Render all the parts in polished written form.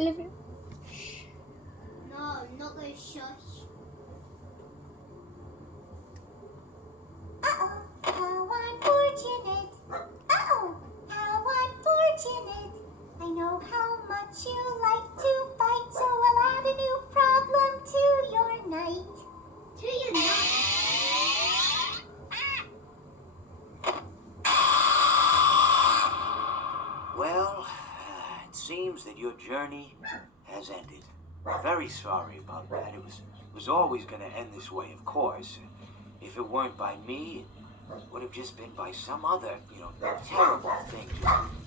No, I'm not going to shush. Uh-oh, how unfortunate. Uh-oh, how unfortunate. I know how much you like to fight, so I'll add a new problem to your night. To your night. Well, it seems that your journey has ended. Very sorry about that. It was always going to end this way, of course. If it weren't by me, it would have just been by some other, terrible thing.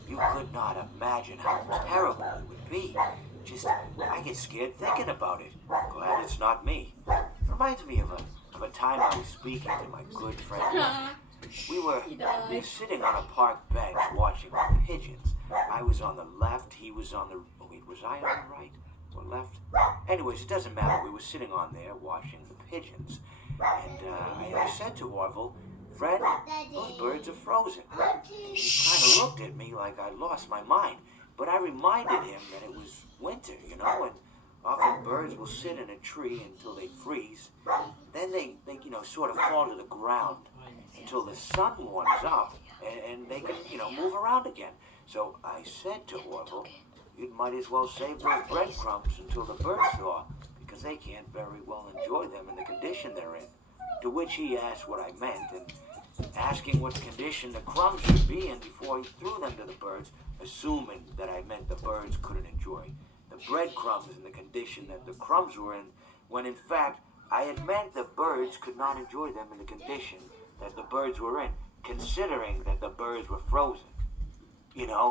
You could not imagine how terrible it would be. I get scared thinking about it. Glad it's not me. Reminds me of a time I was speaking to my good friend. We were sitting on a park bench watching the pigeons. I was on the left, he was on the... Oh, wait, was I on the right or left? Anyways, it doesn't matter. We were sitting on there watching the pigeons. And I said to Orville, "Friend, those birds are frozen." He kind of looked at me like I lost my mind. But I reminded him that it was winter, and often birds will sit in a tree until they freeze. Then they sort of fall to the ground until the sun warms up and they can, move around again. So I said to Orville, "You might as well save those breadcrumbs until the birds thaw, because they can't very well enjoy them in the condition they're in." To which he asked what I meant, and asking what condition the crumbs should be in before he threw them to the birds, assuming that I meant the birds couldn't enjoy the breadcrumbs in the condition that the crumbs were in, when in fact I had meant the birds could not enjoy them in the condition that the birds were in, considering that the birds were frozen.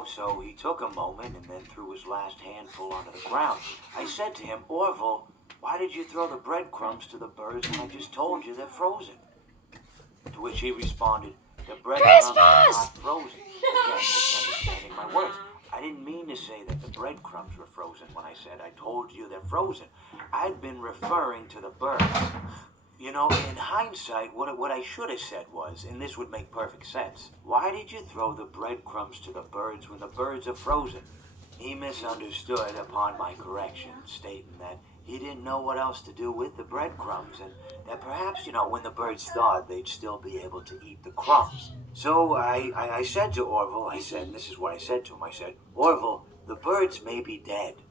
So he took a moment and then threw his last handful onto the ground. I said to him, "Orville, why did you throw the breadcrumbs to the birds when I just told you they're frozen?" To which he responded, "The breadcrumbs are not frozen." Again, misunderstanding my words. I didn't mean to say that the breadcrumbs were frozen when I said I told you they're frozen. I'd been referring to the birds. In hindsight, what I should have said was, and this would make perfect sense, "Why did you throw the breadcrumbs to the birds when the birds are frozen?" He misunderstood upon my correction, stating that he didn't know what else to do with the breadcrumbs, and that perhaps, when the birds thawed, they'd still be able to eat the crumbs. So I said to Orville, and this is what I said to him, I said, "Orville, the birds may be dead,